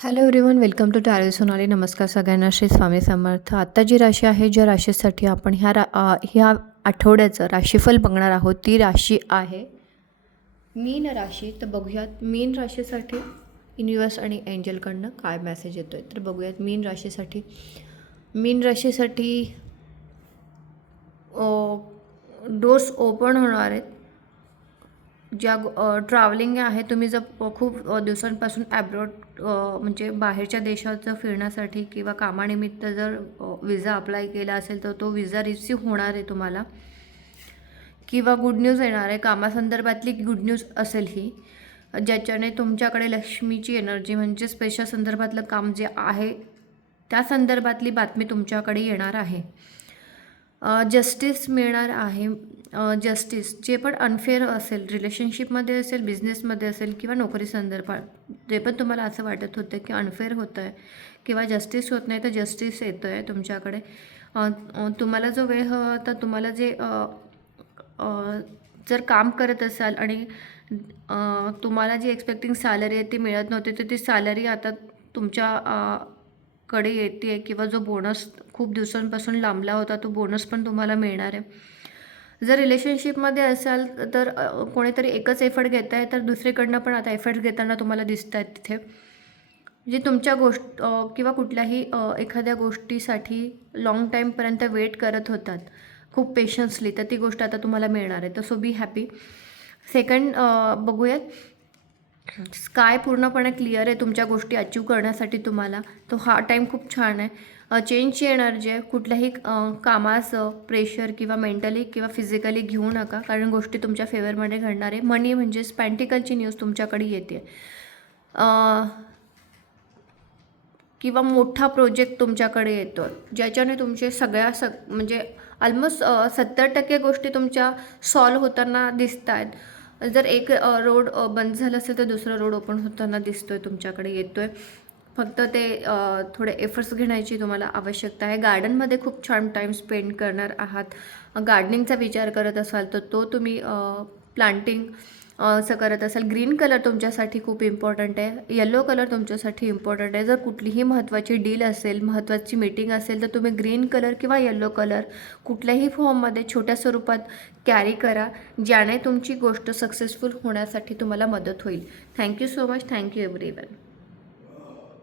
Hello everyone, welcome to tarot Sonali. नमस्कार सगळ्यांना. श्री स्वामी समर्थ. आत्ता जी राशी आहे, ज्या राशीसाठी आपण ह्या आठवड्याचं राशीफल बघणार आहोत, ती राशी आहे मीन राशी. तर बघूयात मीन राशीसाठी युनिवर्स आणि एंजलकडनं काय मेसेज येतो आहे. तर बघूयात मीन राशीसाठी डोर्स ओपन होणार आहेत. ज्या ट्रॅव्हलिंग आहे, तुम्ही जर खूप दिवसांपासून ॲब्रॉड म्हणजे बाहेरच्या देशात जर फिरण्यासाठी किंवा कामानिमित्त जर विजा अप्लाय केला असेल तर तो विजा रिसीव्ह होणार आहे तुम्हाला, किंवा गुड न्यूज येणार आहे. कामासंदर्भातली गुड न्यूज असेल ही, ज्याच्याने तुमच्याकडे लक्ष्मीची एनर्जी म्हणजेच पैशा संदर्भातलं काम जे आहे त्या संदर्भातली बातमी तुमच्याकडे येणार आहे. जस्टिस मिळणार आहे. जस्टिस जे पण अनफेअर असेल, रिलेशनशिपमध्ये असेल, बिझनेसमध्ये असेल किंवा नोकरी संदर्भात, जे पण तुम्हाला असं वाटत होतं की अनफेअर होतं आहे किंवा जस्टिस होत नाही, तर जस्टिस येतो आहे तुमच्याकडे. तुम्हाला जो वेळ हवा होता, तुम्हाला जे जर काम करत असाल आणि तुम्हाला जी एक्सपेक्टिंग सॅलरी आहे ती मिळत नव्हती, तर ती सॅलरी आता तुमच्या कडे येते आहे, किंवा जो बोनस खूप दिवसांपासून लांबला होता तो बोनस पण तुम्हाला मिळणार आहे. जर रिलेशनशिपमध्ये असाल तर कोणीतरी एकच एफर्ट घेत आहे, तर दुसरीकडनं पण आता एफर्ट घेताना तुम्हाला दिसत आहेत तिथे. जे तुमच्या किंवा कुठल्याही एखाद्या गोष्टीसाठी लाँग टाईमपर्यंत वेट करत होतात खूप पेशन्सली, तर ती गोष्ट आता तुम्हाला मिळणार आहे. तर सो बी हॅपी. सेकंड बघूयात. स्काय पूर्णपणे क्लिअर आहे तुमच्या गोष्टी अचीव करण्यासाठी तुम्हाला. तो हा टाईम खूप छान आहे. चेंजची एनर्जी आहे. कुठल्याही कामाचं प्रेशर किंवा मेंटली किंवा फिजिकली घेऊ नका, कारण गोष्टी तुमच्या फेवरमध्ये घडणार आहे. मनी म्हणजेच पेंटिकलची न्यूज तुमच्याकडे येते, किंवा मोठा प्रोजेक्ट तुमच्याकडे येतो, ज्याच्याने तुमचे म्हणजे ऑलमोस्ट 70% गोष्टी तुमच्या सॉल्व होताना दिसत आहेत. जर एक रोड बंद झालं असेल तर दुसरा रोड ओपन होताना दिसतो आहे, तुमच्याकडे येतो आहे. फक्त ते थोडे एफर्ट्स घेण्याची तुम्हाला आवश्यकता आहे. गार्डनमध्ये खूप छान टाईम स्पेंड करणार आहात. गार्डनिंगचा विचार करत असाल तर तो तुम्ही प्लांटिंग असं करत असाल. ग्रीन कलर तुमच्यासाठी खूप इम्पॉर्टंट आहे. येलो कलर तुमच्यासाठी इम्पॉर्टंट आहे. जर कुठलीही महत्त्वाची डील असेल, महत्त्वाची मीटिंग असेल, तर तुम्ही ग्रीन कलर किंवा येलो कलर कुठल्याही फॉर्ममध्ये छोट्या स्वरूपात कॅरी करा, ज्याने तुमची गोष्ट सक्सेसफुल होण्यासाठी तुम्हाला मदत होईल. Thank you so much. Thank you everyone.